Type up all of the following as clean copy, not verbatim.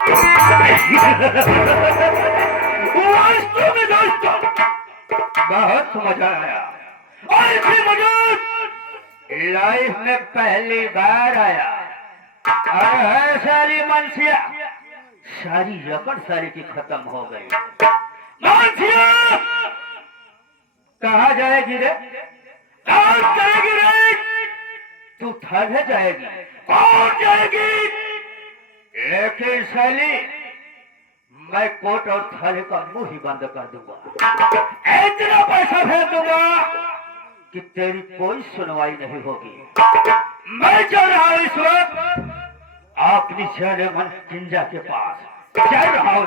वास्तव में दोस्तों बहुत मजा आया और फिर मुझे लाइफ में पहली बार आया और है सारी मनसिया सारी रकड़ सारी की खत्म हो गई। मनसिया कहा जाएगी रे? कौन जाएगी रे? तू थाने जाएगी? कौन जाएगी? लेकिन साली मैं कोर्ट और थाने का मुंह ही बंद कर दूंगा। इतना पैसा भेज दूंगा कि तेरी कोई सुनवाई नहीं होगी। मैं चल रहा हूं इस वक्त अपनी शेरे मन किंजा के पास चल रहा हूं।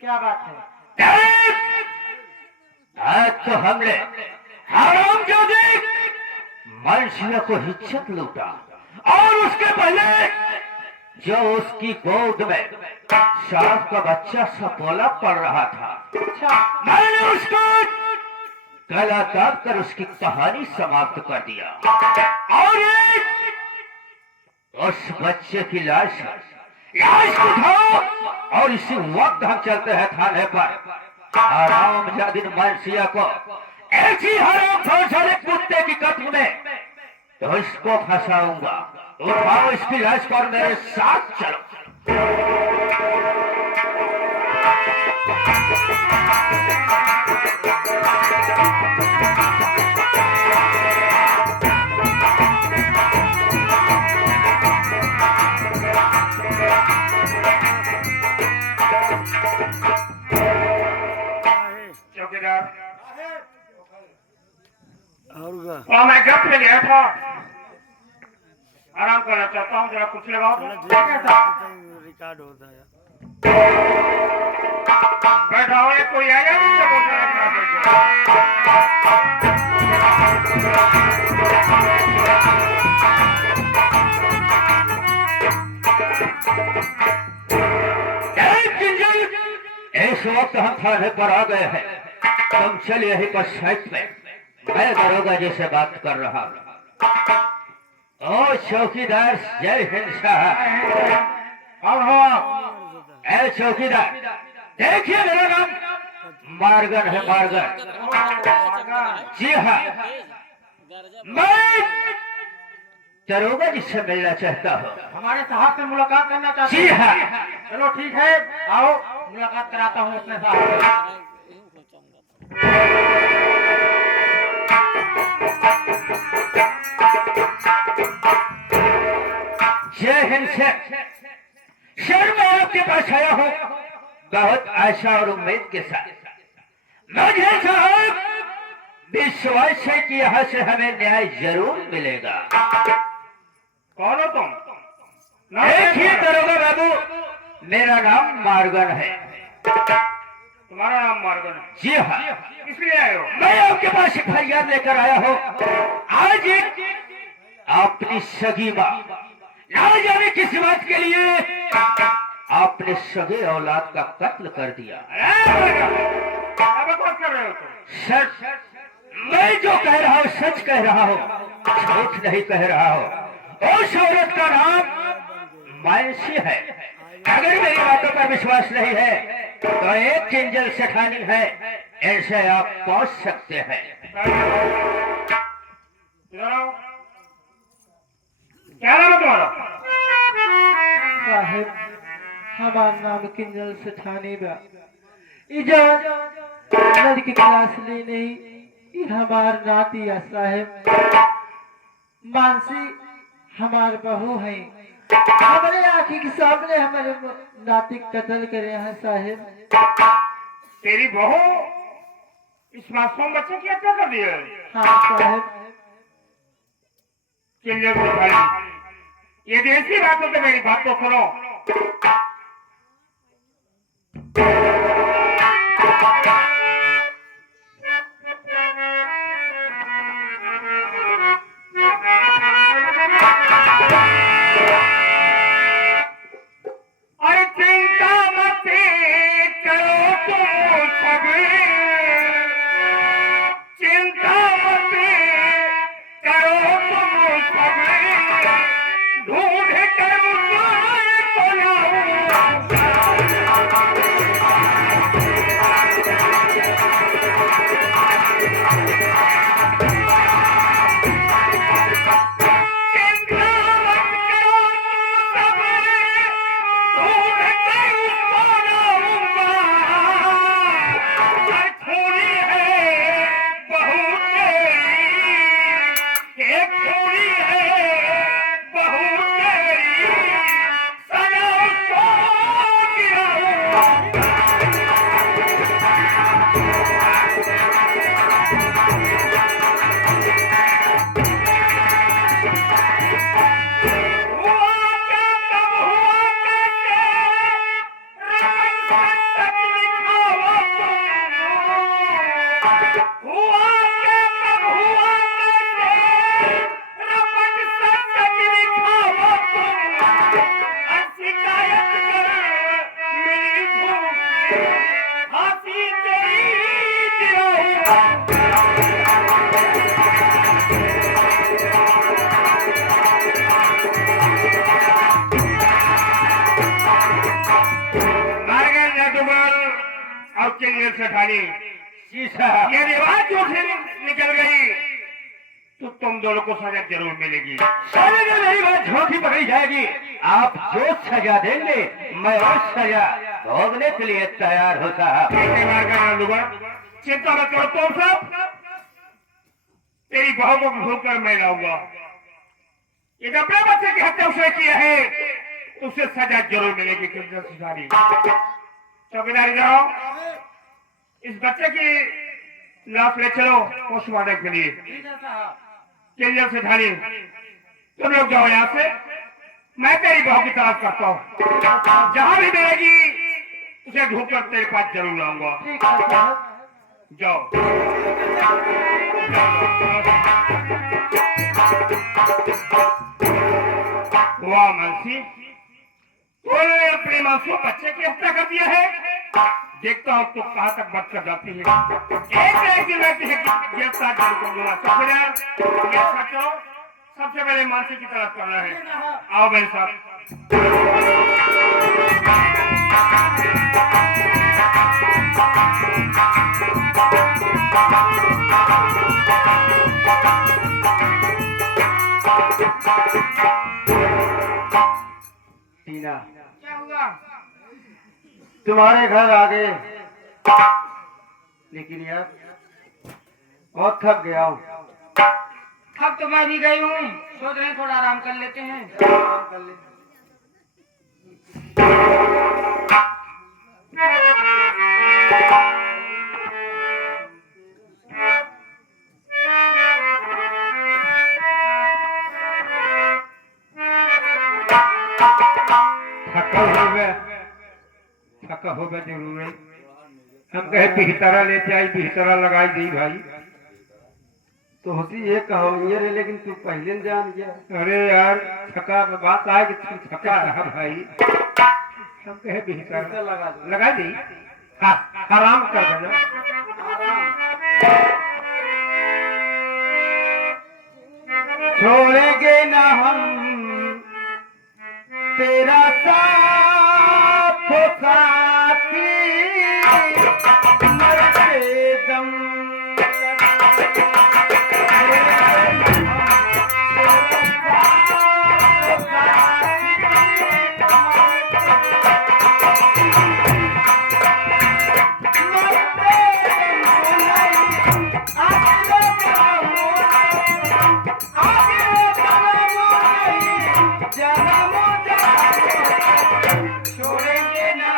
क्या बात है? आज तो हमने हरामजादे मनसिया को हिज्जत लूटा और उसके पहले जो उसकी गोद में सांप का बच्चा सपोला पड़ रहा था, मैंने उसको गला दाब कर उसकी कहानी समाप्त कर दिया और उस बच्चे की लाश को उठाओ और इसी वक्त हम चलते हैं थाने पर। हरामजादी मनसिया को ऐसी हराम सारे कुत्ते की कत्ल में तो इसको फंसाऊंगा। उठाओ इसकी लाश को और मेरे साथ चलो। चौकीदार और मैं गप में गया था, आराम करना चाहता हूँ, जरा कुछ लगाओ तो। रिकॉर्ड होता है। बैठा हो, कोई आएगा इस वक्त हम थाने पर आ गए हैं। तुम चलिए ही पर साइड में, मैं दरोगा जी से बात कर रहा हूँ। ओ चौकीदार, जय हिंद साहब। और हो ए चौकीदार, देखिए मेरा नाम मार्गन है, मार्गन। जी हाँ, मैं दरोगा जी से मिलना चाहता हूँ। हमारे साहब से मुलाकात करना चाहते जी हैं? हाँ। चलो ठीक है, आओ मुलाकात कराता हूँ अपने साहब से। जय हिंद सर, मैं आपके पास आया हूँ बहुत आशा और उम्मीद के साथ। मुझे साहब विश्वास है कि यहाँ से हमें न्याय जरूर मिलेगा। कौन हो तुम? देखिए दरोगा बाबू, मेरा नाम मार्गन है। तुम्हारा नाम मार्गन है? जी हाँ। इसलिए आए हो? मैं आपके पास फरियाद लेकर आया हूँ। आज एक अपनी सगी माँ, ना जाने किस बात के लिए आपने सगे औलाद का कत्ल कर दिया। बकवास कर रहे हो तुम? सर, मैं जो कह रहा हूँ सच कह रहा हूँ, झूठ नहीं कह रहा हूँ। उस औरत का नाम मानसी है। अगर मेरी बातों पर विश्वास नहीं है तो एक किंजल सेठानी है, ऐसे आप पहुंच सकते हैं। क्या नाम है तुम्हारा? साहेब, हमारा नाम किंजल सेठानी बा। इजाज लड़की क्लास ली नहीं, ये हमार नाती है साहेब। मानसी हमार बहू है। हमारे आँखी के सामने हमारे नाती कत्ल करे हैं साहेब। तेरी बहू इस मासूम बच्चे की हत्या कर दी है? हाँ साहेब। किंजल सेठानी, यदि ऐसी बात हो तो मेरी बात तो सुनो। अरे चिंता मत करो तुम सभी, चिंता मत करो तुम सभी, ढूंढ कर मुझको लाऊं हुआ के कब हुआ कैसे रपट से सजरी खाओ तुम शिकायत कर मिली धूप फांसी तेरी दिलाऊं मर गए जादूगर अब किंजल सेठानी जी साहब, ये रिवाज जो से निकल गई तो तुम दोनों को सजा जरूर मिलेगी। सारे में मेरी बात झोंकी पकड़ी जाएगी। आप जो सजा देंगे मैं और सजा भोगने के लिए तैयार हो साहब। कैसे मार कर जादूगर चिंता मत करो तुम सब, तेरी बहू को ढूंढ कर मैं लाऊंगा। एक अपने बच्चे की हत्या उसने किया है उसे सजा जरूर मिलेगी। किंजल सेठानी चौकीदारी जाओ, इस बच्चे की लाश ले चलो पोस्टमार्टम के लिए। किंजल सेठानी तुम लोग जाओ यहाँ से, मैं तेरी बहू की तलाश करता हूँ। जहां भी मिलेगी उसे ढूंढकर तेरे पास जरूर लाऊंगा। ठीक है साहब। जाओ। वाह मनसी, तूने अपने मासूम बच्चे की हत्या कर दिया है। देखता हूँ तू कहाँ तक बच कर जाती है। एक दिन मैं तुझे गिरफ्तार जरूर करूंगा। चौकीदार ये सोचो, सबसे पहले मानसी की तलाश करना है। आओ मेरे साथ। टीना, क्या हुआ? तुम्हारे घर आ गए, लेकिन यार बहुत थक गया हूँ। थक तो मैं भी गई हूँ, सोच रहे हैं थोड़ा आराम कर लेते हैं। आराम कर ले। थका हो गया जरूर है। हम कहे बिहतरा लेते आई, बिहतरा लगाई दी भाई। तो होती ये कहो ये रे, लेकिन तू पहले न जान गया। अरे यार थका बात आए कि तू थका रहा भाई। हम कहे बिहतरा लगा दो। लगा दी। हाँ आराम कर देना। छोड़ेंगे ना हम तेरा साथ साथी, मरते दम छोड़ेंगे ना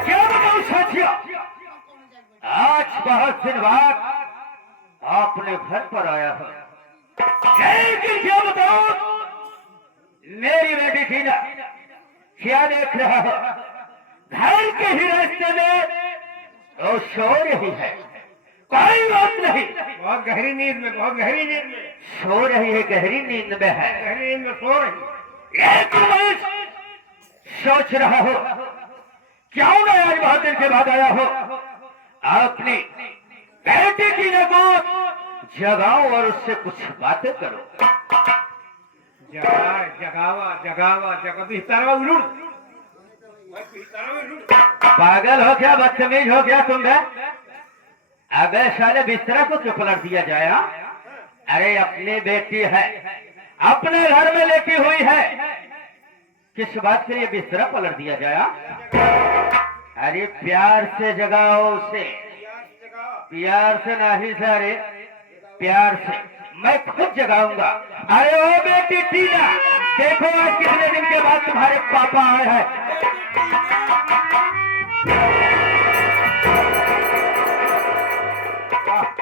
क्या बताऊं साथिया, आज बहुत दिन बाद आपने घर पर आया हो, लेकिन क्या बताऊं मेरी बेटी टीना क्या देख रहा हो, घर के ही रास्ते में तो सो रही है। कोई बात नहीं, बहुत गहरी नींद में, बहुत गहरी नींद में, सो रही है, गहरी नींद में है। गहरी नींद में सो रही। लेकिन मैं सोच रहा हो क्यों ना आज बहुत दिन के बाद आया हो, अपनी बेटी की को जगाओ और उससे कुछ बातें करो। जगावा जगावा जगा बिहतरा उलूड़। पागल हो क्या, बदतमीज हो क्या तुम? अबे साले बिस्तरा को क्यों पलट दिया जाए? अरे अपनी बेटी है, अपने घर में लेटी हुई है, किस बात के लिए बिस्तरा पलट दिया जाए? अरे प्यार से जगाओ उसे, प्यार से नहीं सारे प्यार से मैं खुद जगाऊंगा। अरे ओ बेटी टीना, देखो आज कितने दिन के बाद तुम्हारे पापा आए हैं।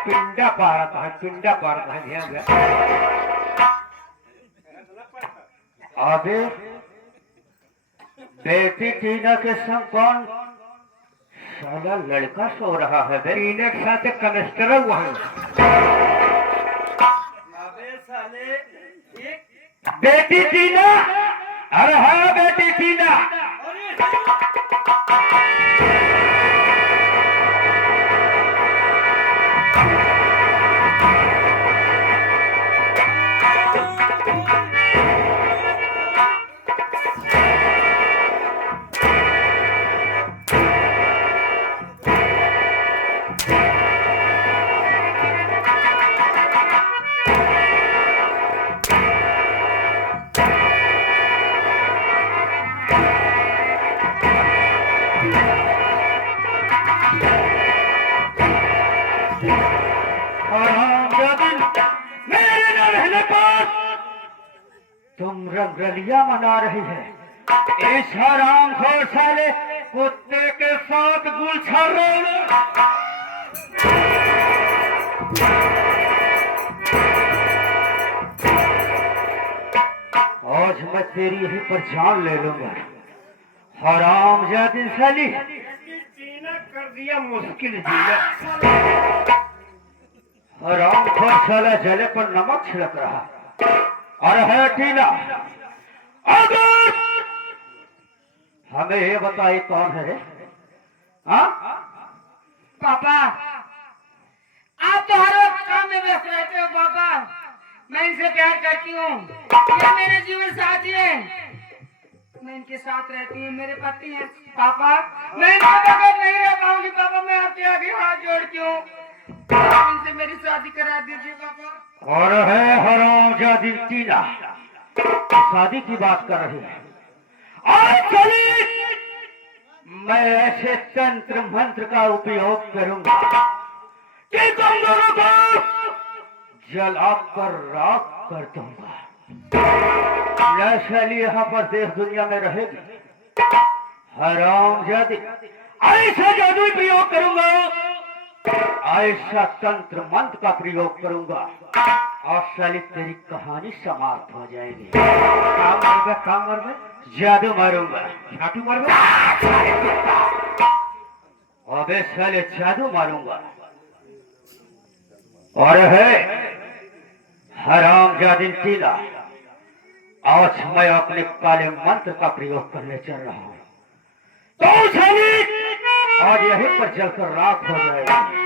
पिंडा पारत है, पिंडा पारत है, ध्यान दे। अबे बेटी टीना के संग कौन साला लड़का सो रहा है बे? टीना के साथ कनेक्टर हुआ है। बेटी टीना, अरे हाँ बेटी टीना, मेरे न रहने पर तुम रंगरलिया मना रही है। इस हराम खोर साले कुत्ते के साथ गुलछर रहे। आज मैं तेरी यहीं पर जान ले लूंगा। हराम जादी साली, जीना कर दिया मुश्किल जीना। हराम खोर साला जले पर नमक छिड़क रहा। और है टीना, अगर हमें ये बताइए कौन है रे? हाँ पापा, आप तो हर वक्त काम में व्यस्त रहते हो पापा। मैं इनसे प्यार करती हूँ, ये मेरे जीवन साथी है। मैं इनके साथ रहती हूँ, मेरे पति हैं पापा। मैं इनके बगैर नहीं रह पाऊंगी पापा। मैं आपके आगे हाथ जोड़ती हूँ, आप इनसे मेरी शादी करा दीजिए पापा। और है हरामजादी टीना, शादी की बात कर रही है। आज चली मैं ऐसे तंत्र मंत्र का उपयोग करूंगा कि तुम दोनों को जलाकर राख कर दूंगा। न शैली यहाँ पर देश दुनिया में रहेगी। हरामजादी, ऐसा जादू प्रयोग करूंगा, ऐसा तंत्र मंत्र का प्रयोग करूंगा और साली तेरी कहानी समाप्त हो जाएगी। काम मारूंगा, जादू मारूंगा, झाटू मारूंगा, अबे साले जादू मारूंगा। और है हरामजादी टीना, आज मैं अपने काले मंत्र का प्रयोग करने चल रहा हूँ। तो साली आज यहीं पर जलकर राख हो जाएगी।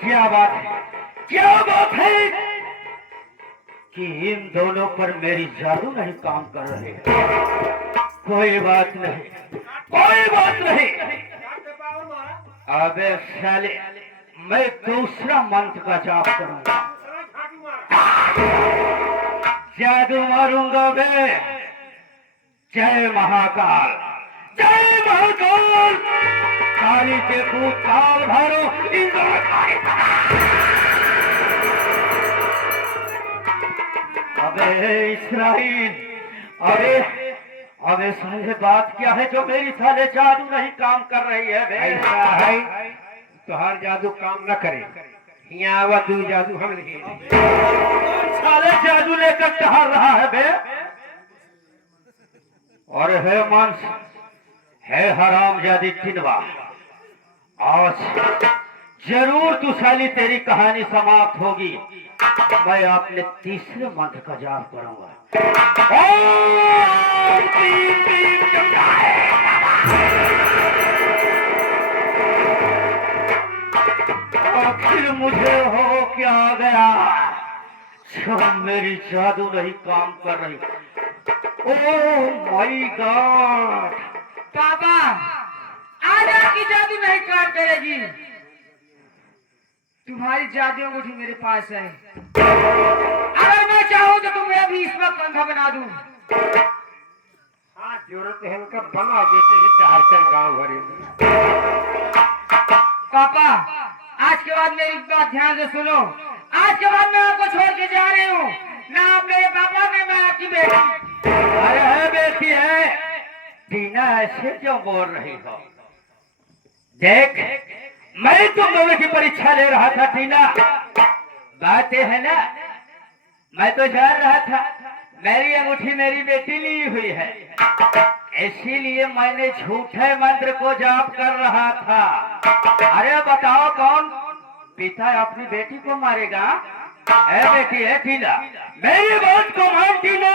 क्या बात है, क्या बात है कि इन दोनों पर मेरी जादू नहीं काम कर रहे। कोई बात नहीं, कोई बात नहीं। अबे साले, मैं दूसरा मंत्र का जाप करूंगा, जादू मारूंगा बे। जय महाकाल, जय महाकाल, काली के पूत काल भरो अबे इस्राइल, अबे साले बात क्या है जो मेरी साले जादू नहीं काम कर रही है बे? ऐसा है तो हर जादू काम न करे। यहाँ आवा तू जादू हम नहीं। साले जादू लेकर टहल रहा है बे। और है मांस, है हरामजादी टिनवा, आज जरूर तू साली तेरी कहानी समाप्त होगी। मैं अपने तीसरे मंत्र का जाप करूंगा। ओम भीम भीम जय। आखिर मुझे हो क्या गया जो मेरी जादू नहीं काम कर रही? ओह माय गॉड, पापा, आज आपकी जादू नहीं काम करेगी। तुम्हारी जादू अंगूठी मेरे पास है। अगर मैं चाहूँ तो तुम मैं भी इस वक्त अंधा बना दूं। हाँ जरूरत है इनका बना देते हैं झारखंड गांव भरे में। पापा आज के बाद मेरी बात ध्यान से सुनो। आज के बाद मैं आपको छोड़ के जा रही हूँ। ना आप मेरे पापा ना मैं आपकी बेटी। अरे है बेटी है, टीना ऐसे क्यों बोल रही हो? देख, मैं तुम दोनों की परीक्षा ले रहा था टीना। बात ये है ना, मैं तो जान रहा था मेरी अंगूठी मेरी बेटी ली हुई है, इसीलिए मैंने झूठे मंत्र को जाप कर रहा था। अरे बताओ कौन पिता अपनी बेटी को मारेगा? ए बेटी है टीना, मेरी बात को मान टीना।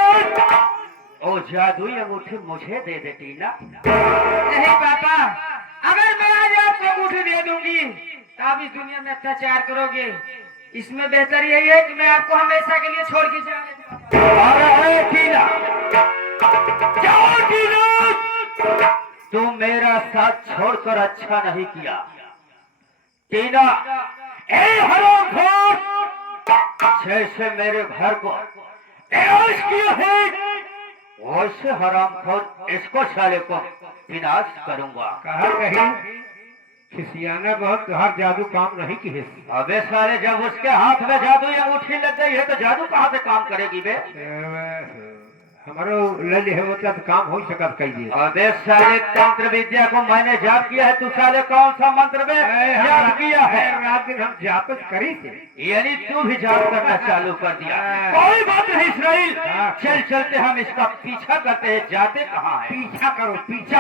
ओ जादुई अंगूठी मुझे दे दे टीना। नहीं पापा, अगर मैं आज आपको अंगूठी दे दूंगी तो आप इस दुनिया में अत्याचार करोगे। इसमें बेहतर यही है कि मैं आपको हमेशा के लिए छोड़ के जाने। अरे टीना, जाओ टीना, तुम मेरा साथ छोड़कर अच्छा नहीं किया। टीना, ए हरामखोर, जैसे मेरे घर को ऐश किया है वैसे हरामखोर इसको साले को विनाश करूंगा। कहा कहीं खिसियाना बहुत हर जादू काम नहीं की है। अबे साले, जब उसके हाथ में जादू या अंगूठी लग गई है तो जादू कहाँ से काम करेगी बे? हमारो लल है वो तब काम हो सकत कहिए। अबे साले, तंत्र विद्या को मैंने जाप किया है, तू साले कौन सा मंत्र में जाप किया है? रात दिन हम जाप करी थे, यानी तू भी जाप करना चालू कर दिया। कोई बात नहीं इसराइल, चल चलते हम इसका पीछा करते हैं। जाते कहाँ है? पीछा करो पीछा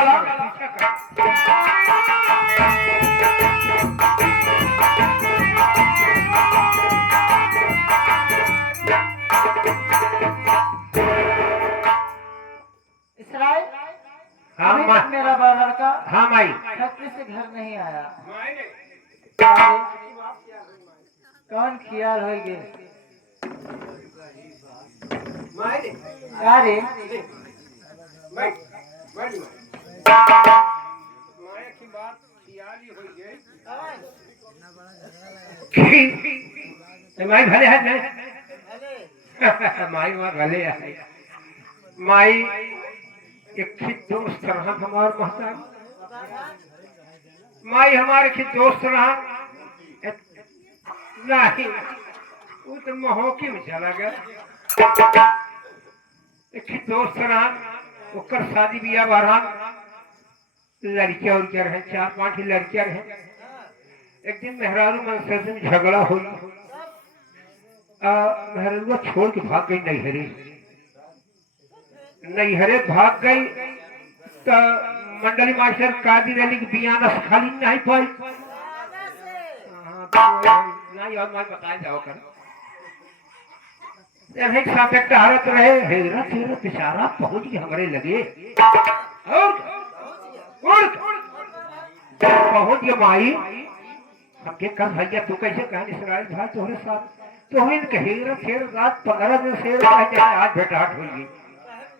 इसराइल, हाँ अभी माँ, तक मेरा बड़ा लड़का हाँ माई, फैक्ट्री से घर नहीं आया। अरे, कौन ख्याल हो गए? अरे माई भले है माई मार भले है माई। एक दोस्त रहा हमार महतार माई, हमारे की दोस्त रहा नहीं, वो तो महोकी में चला गया। एक दोस्त रहा, ओकर शादी बियाह बरहा, लड़कियां उड़कियां रहे, 4-5 लड़कियां रहे। एक दिन मेहरारू मनसर से झगड़ा हो, मेहरारू छोड़ के भाग गई नैहरे भाग गई। तो मंडली मास्टर कादी रैली की बियाना खाली नहीं पाई। नहीं और मैं बताए जाओ कर एक साथ एक टहरत रहे, हेरत हेरत बेचारा पहुंच गए हमारे लगे और पहुंच गया माई। हमके कल भैया तू कैसे कहा इसराइल भाई तुम्हारे साथ तो इनके हेरत हेरत रात 15 दिन से आज भेटाट हुई।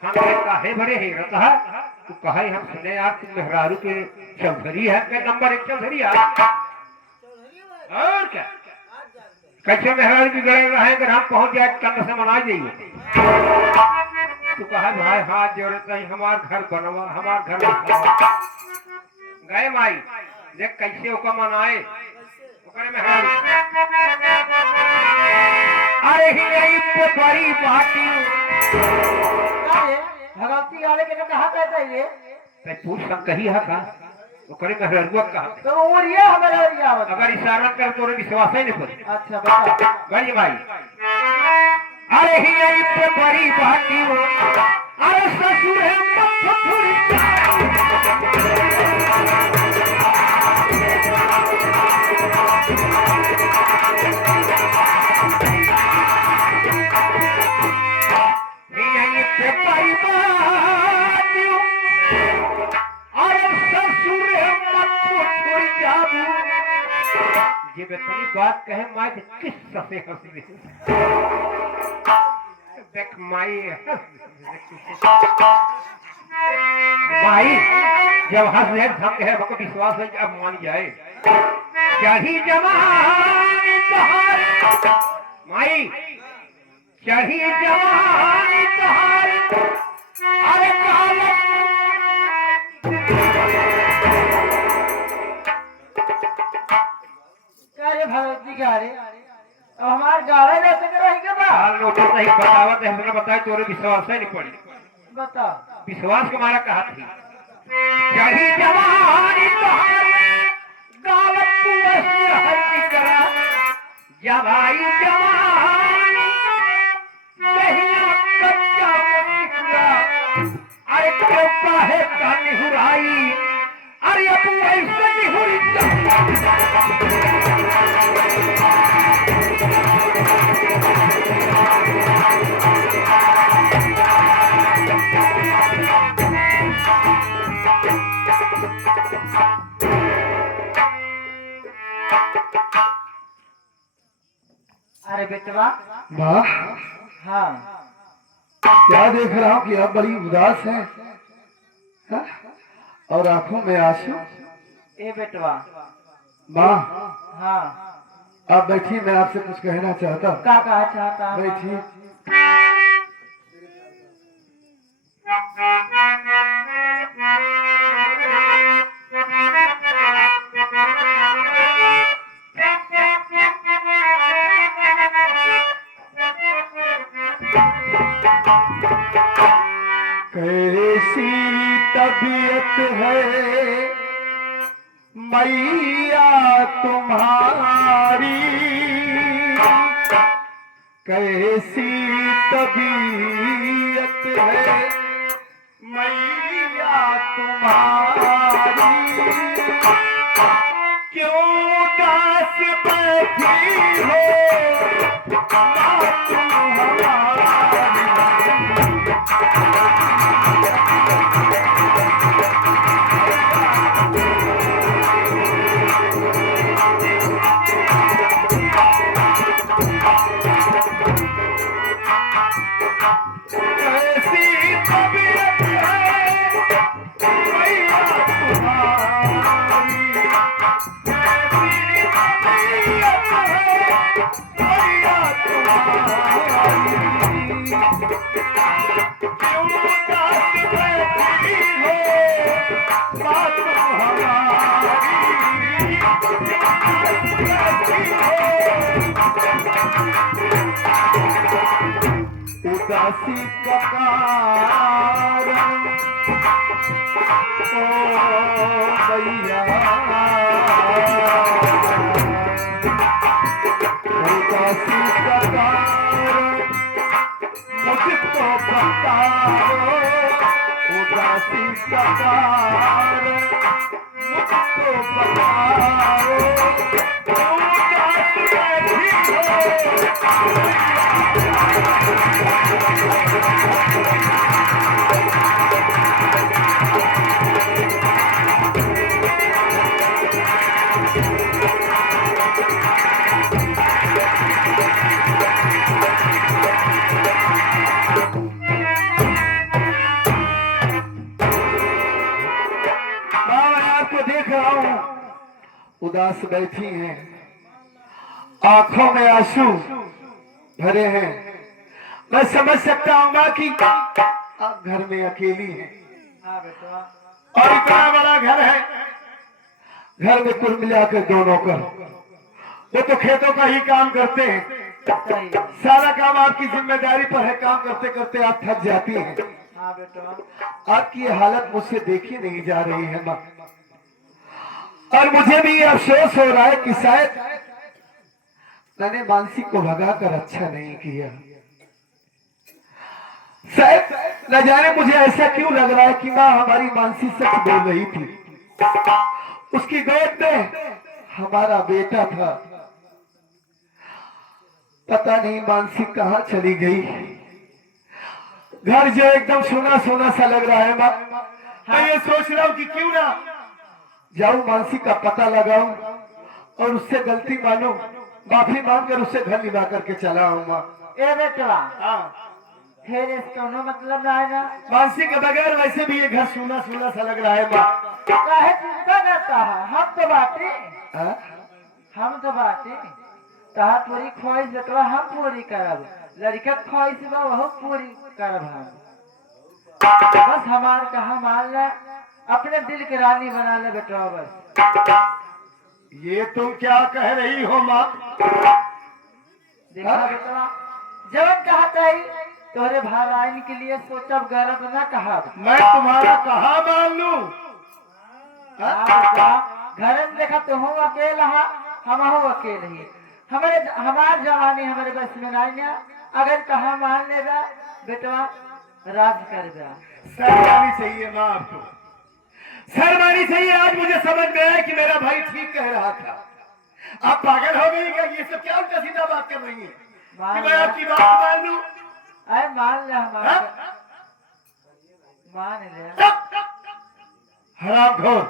हम काहे बड़े हेरत है तू कहा हम सुने यार तुम मेहरारू के चौधरी है के नंबर 1 चौधरी है और क्या कैसे मेहरारू की गए रहे अगर हम पहुंच जाए कल से मना जाइए। तू कहा भाई हाथ जरूरत नहीं हमार घर बनवा हमार घर बनवा गए माई देख कैसे ओका मनाए ओकरे मेहरारू अरे ही बड़ी बाटी भगवती वाले के कहा कहता है ये मैं पूछ सक कही है का वो करे मेहरुआ का तो और ये हमारा एरिया अगर इशारा कर तो विश्वास ही नहीं पड़े। अच्छा बता गई भाई अरे ही आई पे बड़ी बाटी हो अरे ससुर है ये बेतनी बात कहे माई किस ससे हंसी देख माई माई जब हंस रहे हम कहे हमको विश्वास है अब मान जाए क्या ही जवान माई चढ़ी जवानी तोहार अरे कालक अरे भगवती का रे अब हमार गाड़ा जैसे कराई के बा हाल नोटिस नहीं बतावत है हमने बताया तोरे विश्वास ही नहीं पड़ी बता विश्वास के मारा कहा थी चढ़ी जवानी तोहार कालक कुवैसी हल्दी करा जब आई जवानी दहिया कच्चा मुस्कुरा अरे क्यों काहे का निहुराई अरे अब ऐसे निहुरी अरे बेटवा माँ हाँ क्या देख रहा हूँ कि आप बड़ी उदास हैं हाँ? और आंखों में आंसू। ए बेटवा माँ हाँ आप बैठिए, मैं आपसे कुछ कहना चाहता हूँ। का कहा चाहता है बैठिए। कैसी तबीयत है मैया तुम्हारी, कैसी तबीयत है मैया तुम्हारी, क्यों उदास बैठी हो माँ तुम हमारी। कैसी तबीयत है मैया तुम्हारी, कैसी तबीयत है मैया तुम्हारी, क्यों उदास बैठी हो माँ तुम हमारी, बैठी हो उदासी का कारण ओ भैया, उदासी का कारण मुझको बताओ, उदासी का कारण मुझको बताओ, उदास बैठी हो देख रहा हूँ उदास बैठी हैं, आंखों में आंसू भरे हैं। मैं समझ सकता हूँ कि आप घर में अकेली हैं हाँ बेटवा और इतना बड़ा घर है, घर में कुल मिलाकर दो नौकर, वो तो खेतों का ही काम करते हैं, सही सारा काम आपकी जिम्मेदारी पर है, काम करते करते आप थक जाती हैं। हाँ बेटवा आपकी ये हालत मुझसे देखी नहीं जा रही है माँ, और मुझे भी ये अफसोस हो रहा है कि शायद मैंने मानसी को भगाकर अच्छा नहीं किया। शायद न जाने मुझे ऐसा क्यों लग रहा है कि माँ हमारी मानसी सच बोल रही थी, उसकी गोद में हमारा बेटा था। पता नहीं मानसी कहाँ चली गई, घर जो एकदम सोना सोना सा लग रहा है माँ। मैं ये सोच रहा हूँ कि क्यों ना जाऊं मानसी का पता लगाऊं और उससे गलती मानो, माफी मांगकर उससे घर निभा करके चला आऊं माँ। ए बेटवा फिर इसका नो मतलब ना है ना मानसी के बगैर वैसे भी ये घर सूना सूना सा लग रहा है माँ। काहे चिंता करता है, हम तो बाटे हाँ? हम तो बाटे कहा पूरी ख्वाहिश बेटवा हम पूरी करब, लड़का ख्वाहिश बा वह पूरी कर भाई। बस हमार कहा मान ले, अपने दिल की रानी बना ले बेटा बस। ये तुम क्या कह रही हो माँ? देखा बेटा, जब कहता है तोरे भाई के लिए सोचब गरब न कहा। मैं तुम्हारा कहा मान लूं? घर में देखा तो हूँ अकेला, हम हूँ अकेले ही। हमारे हमार जवानी हमारे बस में नहीं है। अगर कहा मान लेगा बेटवा राज कर दे। शर्मानी चाहिए माँ आपको, शर्मानी चाहिए। आज मुझे समझ में आया कि मेरा भाई ठीक कह रहा था। आप पागल हो गई क्या? ये सब क्या उल्टा सीधा बात कर रही है कि मैं आपकी बात मान लूं? अरे मान ले हमारा, मान ले। हरामखोर,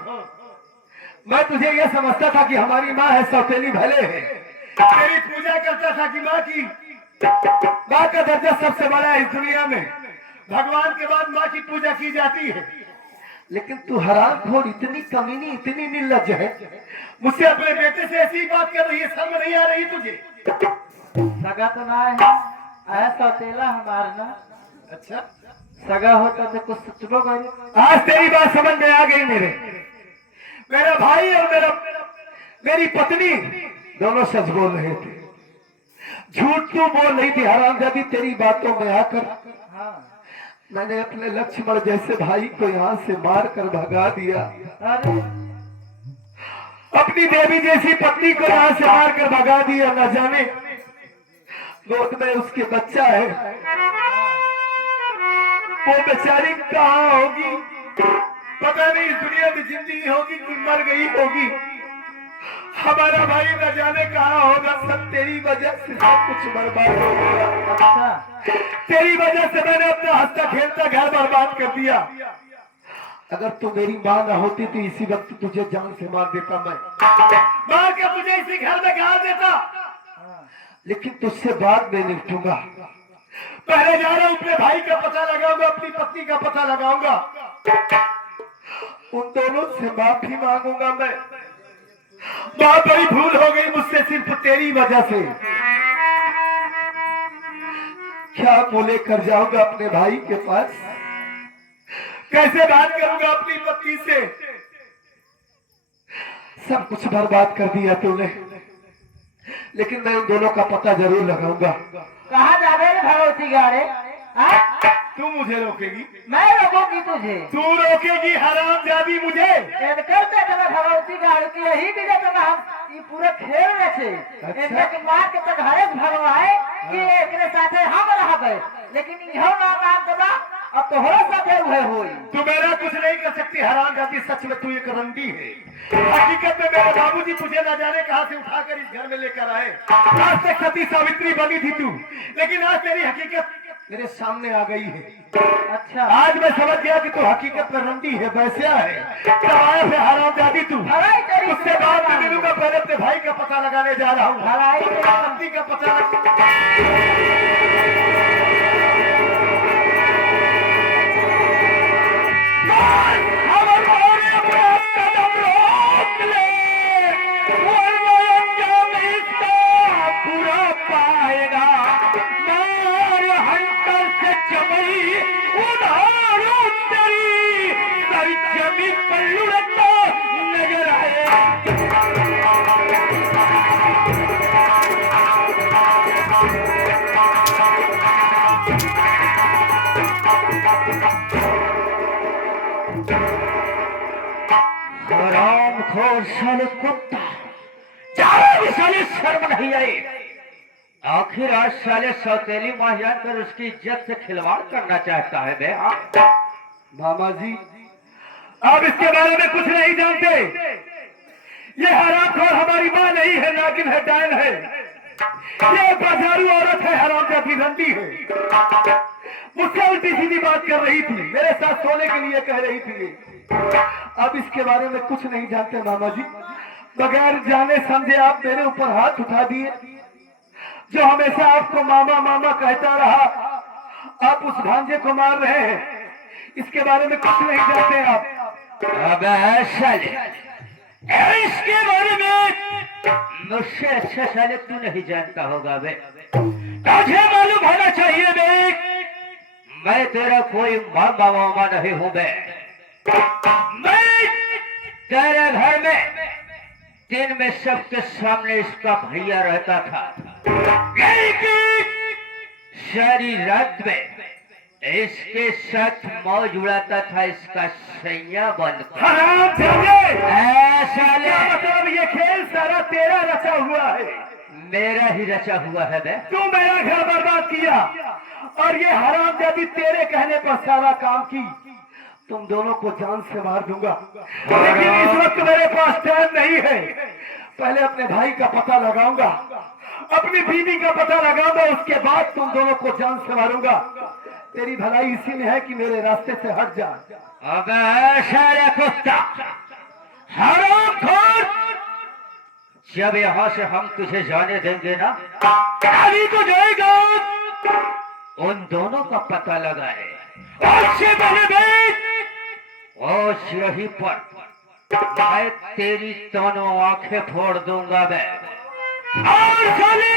मैं तुझे यह समझता था कि हमारी माँ है सौतेली भले है, तेरी पूजा करता था कि माँ का दर्जा सबसे बड़ा है इस दुनिया में। भगवान के बाद माँ की पूजा की जाती है। लेकिन तू हरामखोर, इतनी कमीनी, इतनी निर्लज्ज है, मुझसे अपने बेटे से ऐसी बात कर रही है। शर्म नहीं आ रही तुझे? सगा तो ना है, आया सौतेला हमार ना। अच्छा, सगा होता तो कुछ सोचबो करी। आज तेरी बात समझ में आ गई। मेरा भाई और मेरी पत्नी दोनों सच बोल रहे थे, झूठ क्यों बोल रही थी हरामजादी? तेरी बातों में आकर मैंने अपने लक्ष्मण जैसे भाई को यहाँ से मार कर भगा दिया। अरे अपनी देवी जैसी पत्नी को यहाँ से मार कर भगा दिया। न जाने गोद में उसके बच्चा है, वो बेचारी कहाँ होगी? पता नहीं इस दुनिया में जिंदगी होगी कि मर गई होगी। हमारा भाई न जाने कहाँ होगा। सब तेरी वजह से सब कुछ बर्बाद हो गया। अच्छा, तेरी वजह से मैंने अपना हंसता खेलता घर बर्बाद कर दिया। अगर तू मेरी माँ न होती तो इसी वक्त तुझे जान से मार देता। मैं मार के तुझे इसी घर में गाड़ देता। लेकिन तुझसे बाद में निपटूंगा। पहले जा रहा हूं, अपने भाई का पता लगाऊंगा, अपनी पत्नी का पता लगाऊंगा, उन दोनों से माफी मांगूंगा। मैं बहुत बड़ी भूल हो गई मुझसे सिर्फ तेरी वजह से। क्या बोले कर जाऊंगा अपने भाई के पास? कैसे बात करूंगा अपनी पत्नी से? सब कुछ बर्बाद कर दिया तूने। लेकिन मैं उन दोनों का पता जरूर लगाऊंगा। कहाँ जावे रे भगवती गाड़े? तू मुझे रोकेगी? मैं रोकूंगी तुझे। तू रोकेगी हरामजादी मुझे? कर दे भगवती गाड़ी की यही भी तो हम ये पूरा खेल रहे थे। इनके के मार के तक हरे भगवाए कि एकरे साथे हम रह गए, लेकिन इहो ना नाम दबा अब तो हो साथे हुए होई। तू मेरा कुछ नहीं कर सकती हरामजादी। सच में तू एक रंडी है। हकीकत में मेरे बाबूजी तुझे न जाने कहां से उठाकर इस घर में लेकर आए। आज तक सती सावित्री बनी थी तू, लेकिन आज तेरी हकीकत मेरे सामने आ गई है। अच्छा, आज मैं समझ गया कि तू हकीकत में रंडी है, वैसा है। तबाया से हरामजादी तू। उससे बाद में मिलूंगा। पहले अपने भाई का पता लगाने जा रहा हूँ, पत्नी का पता नजर आए। हरामखोर साले कुत्ता, जाओ साले, शर्म नहीं आई? आखिर आज साले सौतेली माँ जानकर उसकी इज्जत से खिलवाड़ करना चाहता है बे। मामा जी, आप इसके बारे में कुछ नहीं जानते। ये हरामखोर हमारी माँ नहीं है, नागिन है, डायन है। ये बाजारू औरत है, हरामजादी रंडी है। मुझसे उल्टी सीधी बात कर रही थी, मेरे साथ सोने के लिए कह रही थी। अब इसके बारे में कुछ नहीं जानते मामा जी। बगैर जाने समझे आप मेरे ऊपर हाथ उठा दिए। जो हमेशा आपको मामा मामा कहता रहा, आप उस भांजे को मार रहे हैं। इसके बारे में कुछ नहीं जानते आप। अबे साले, इसके बारे में मुझसे अच्छा साले तू नहीं जानता होगा बे। तुझे मालूम होना चाहिए बेट, मैं तेरा कोई मामा वामा नहीं हूं। मैं तेरे घर में दिन में सबके सामने इसका भैया रहता था, लेकिन सारी रात में इसके साथ मौज उड़ाता था इसका सैया बनकर। हराम जाने, ऐसा ले, क्या मतलब ये खेल सारा तेरा रचा हुआ है? मेरा ही रचा हुआ है बे। तू मेरा घर बर्बाद किया और ये हराम जादी तेरे कहने पर सारा काम की। तुम दोनों को जान से मार दूंगा, लेकिन इस वक्त मेरे पास टाइम नहीं है। पहले अपने भाई का पता लगाऊंगा, अपनी बीवी का पता लगाऊंगा, उसके बाद तुम दोनों को जान से मारूंगा। तेरी भलाई इसी में है कि मेरे रास्ते से हट जा। अबे सारे कुत्ता, हरामखोर, जब यहाँ से हम तुझे जाने देंगे ना, तभी तो जाएगा। उन दोनों का पता लगाए, उससे पहले भी उस यहीं पर मैं तेरी दोनों आंखें फोड़ दूंगा मैं, और साली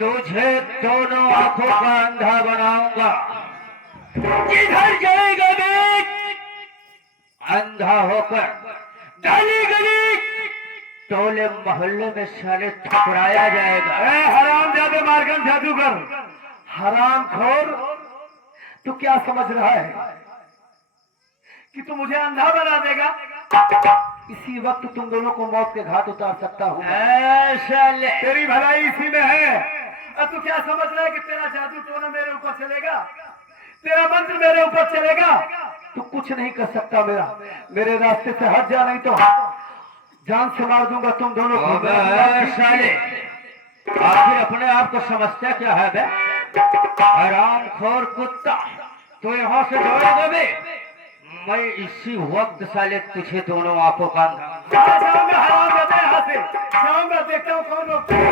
तुझे दोनों आंखों का अंधा बनाऊंगा। जिधर जाएगा मैं, अंधा होकर गली गली टोले मोहल्ले में साले ठुकराया जाएगा। हराम जादे मारगन जादूगर, हराम खोर, तू क्या समझ रहा है कि तू मुझे अंधा बना देगा? इसी वक्त तुम दोनों को मौत के घाट उतार सकता हूँ। साले तेरी भलाई इसी में है। अब तू क्या समझ रहा है कि तेरा जादू टोना मेरे ऊपर चलेगा, तेरा मंत्र मेरे ऊपर चलेगा? तू कुछ नहीं कर सकता। मेरे रास्ते से हट जा, नहीं तो जान से मार दूंगा तुम दोनों को। साले आखिर अपने आप को समझता क्या है बे? हरामखोर कुत्ता, तो यहाँ से जाएगा बे, मैं इसी वक्त साले तुझे दोनों आंखों का जाऊंगा। हराम जाते यहाँ से जाऊंगा, देखता हूँ कौन रोकता है।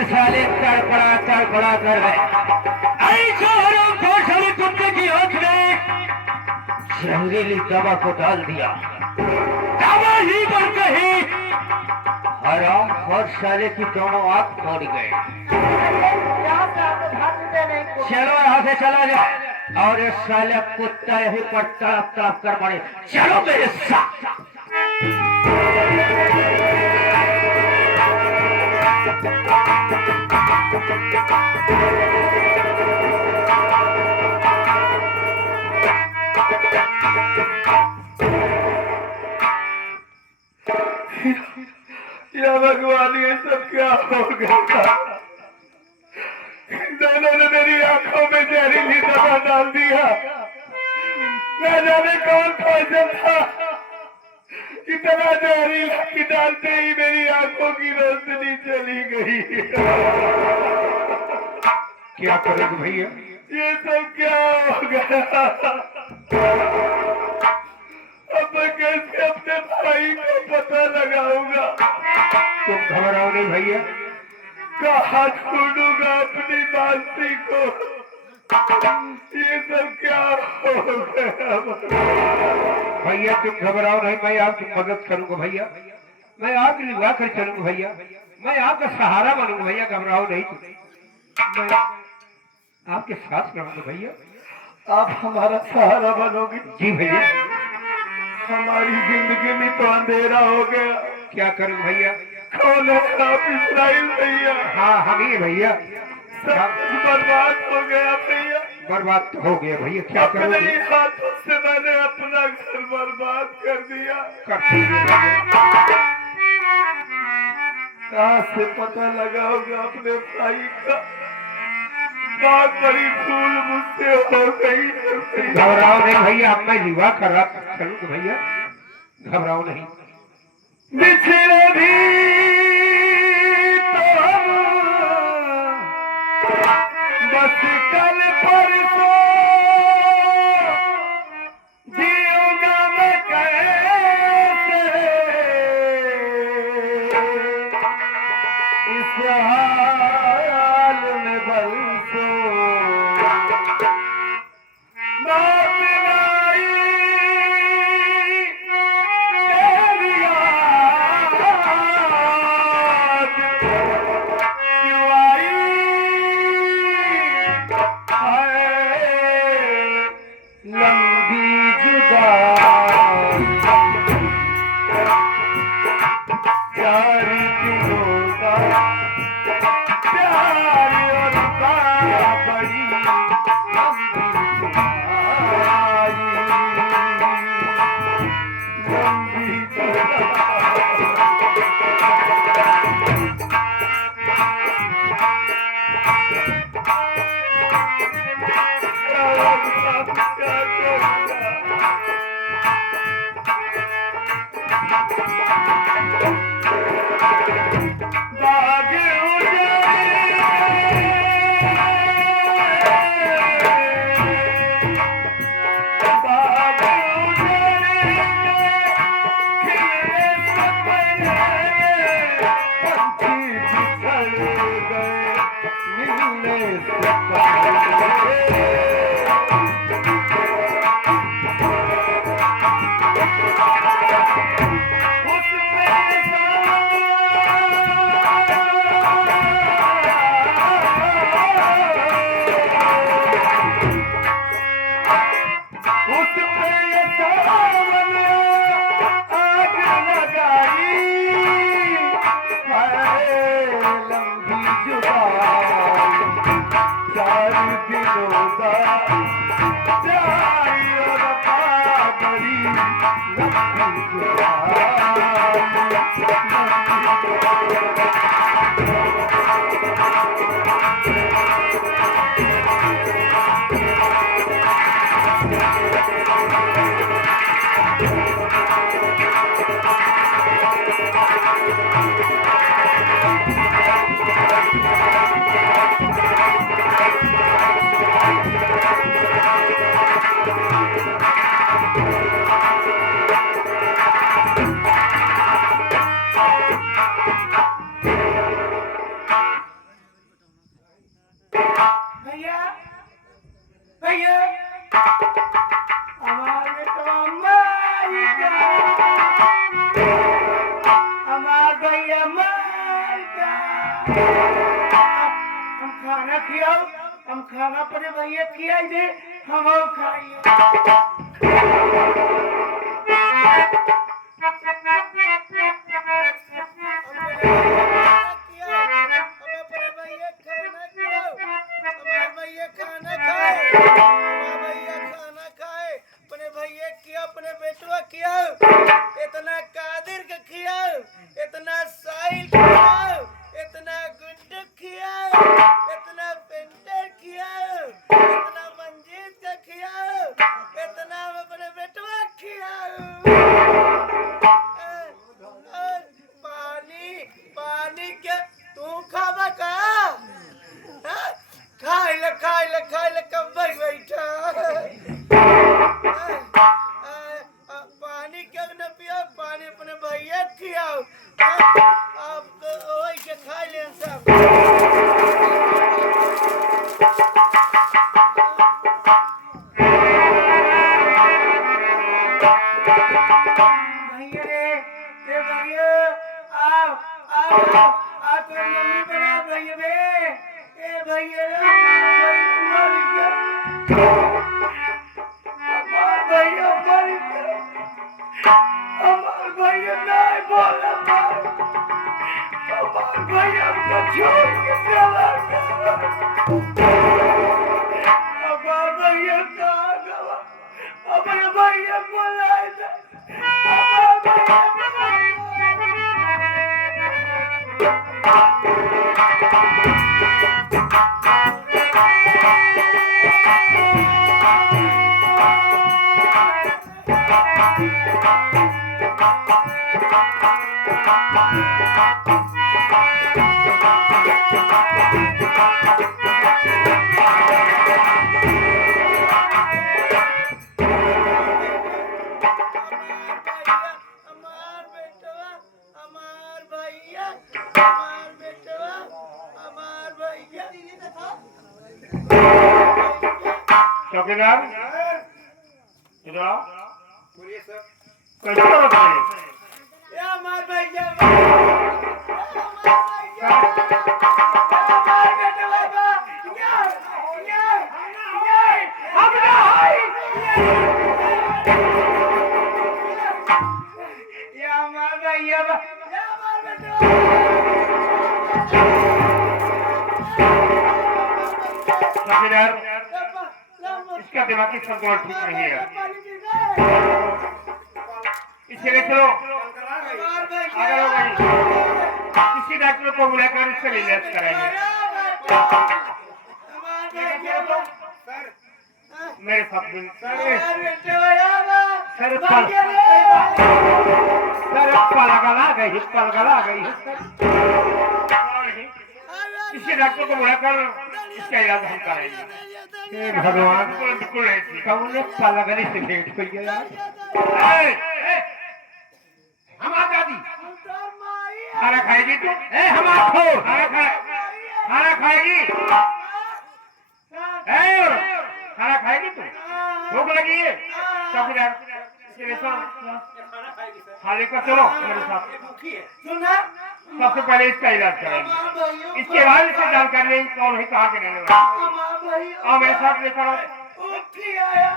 साले तड़पड़ा कर गए। ऐसा हरामखोर साले कुत्ते की आंख में जहरीली दवा को डाल दिया। दवा ही करके ही हरामखोर साले की दोनों आंख फोड़ गए। चलो यहाँ से चला जाए और ये साले कुत्ता यहीं पर तड़प तड़प कर मरे। चलो मेरे साथ। या भगवान, ये सब क्या हो गया? दोनों ने मेरी आंखों में जहरीली दवा डाल दिया। न जाने कौन पॉइजन था, इतना जहरीला कि डालते ही मेरी आंखों की रोशनी चली गई। क्या करोगे भैया? ये सब क्या हो गया? अब मैं कैसे अपने भाई का पता लगाऊंगा? तुम घबराओ नहीं भैया, कहाँ ढूंढूंगा अपनी मासी को? ये सब क्या हो गया? भैया तुम घबराओ नहीं, मैं आपकी मदद करूंगा भैया, मैं आपकी निभा कर चलूंगा भैया, मैं आपका सहारा बनूंगा भैया, घबराओ नहीं तुम, मैं आपके साथ रहूंगा भैया। आप हमारा सहारा बनोगे? जी भैया। हमारी जिंदगी में तो अंधेरा हो गया। क्या करूं भैया? कौन है आप? इस्राइल भैया। हाँ हम ही भैया। सब कुछ बर्बाद हो गया भैया। बर्बाद तो हो गया भैया, क्या करूं? अपने ही हाथों से मैंने अपना घर बर्बाद कर दिया। कर दीजिए भैया। कहाँ से पता लगाओगे अपने भाई का? बहुत बड़ी भूल मुझसे हो गई है। घबराओ नहीं भैया, अब मैं निभा कर रहा चलूंगा भैया, घबराओ नहीं। बिछड़े भी तो हम बस कल बरसों जीऊंगा मैं कैसे इस हाल में बरसों मौत आई तेरी याद क्यों आई है लंबी जुदाई 4 दिनों का प्यार और बड़ी लंबी जुदाई लंबी बाग उस पे ये सावन आग लगाई है लंबी जुदाई 4 दिनों का प्यार और बड़ी लंबी जुदाई भैया भैया हमारे तो मर गया हमार भैया मर गया हम खाना खिलाओ हम खाना अपने भैया खिलाई दे हम और खाइए इतना कादिर का खियाओ इतना साहिल खियाओ इतना गुड्डू खियाओ इतना पेंटर खियाओ इतना मंजीत का खियाओ इतना अपने बेटवा खियाओ और पानी पानी के तू खावा का खाए ले कब बैठा पानी क्यों न पियो पानी अपने भैया खियाओ आप वही के खा ले सब भैया रे भैया आओ आओ आ तो मम्मी बना भैया रे ए भैया रे मर गया भैया मर गया हमार भैया नहीं बोला हमार भैया को छोड़ के चला गया हमार भैया कहाँ गया हमारे भैया बोलाए हमार भैया हमार बेटवा हमार भैया हमार बेटवा हमार भैया चौकीदार इधर आओ। कैसे बात है? ये हमार भैया चौकीदार इसका दिमागी संतुलन ठीक नहीं है, इसके लिए चलो अगर हो गई किसी डॉक्टर को बुलाकर इससे इलाज कराएंगे। मेरे साथ भी सर पलगला गई किसी डॉक्टर को बुलाकर इसका इलाज हम कराएंगे। भगवान बिल्कुल ऐसी कौन पलगने से भेंट हुई है यार। हम आजादी खाना खाएगी तू? हम आपको खाना खाएगी? खाना खाएगी तू? भूख लगी है? चौकीदार खाने का चलो मेरे साथ, सबसे पहले इसका इलाज कराएंगे, इसके बाद इसे जानकारी नहीं कौन है कहाँ के रहने वाले। और मेरे साथ लेकर आओ। आया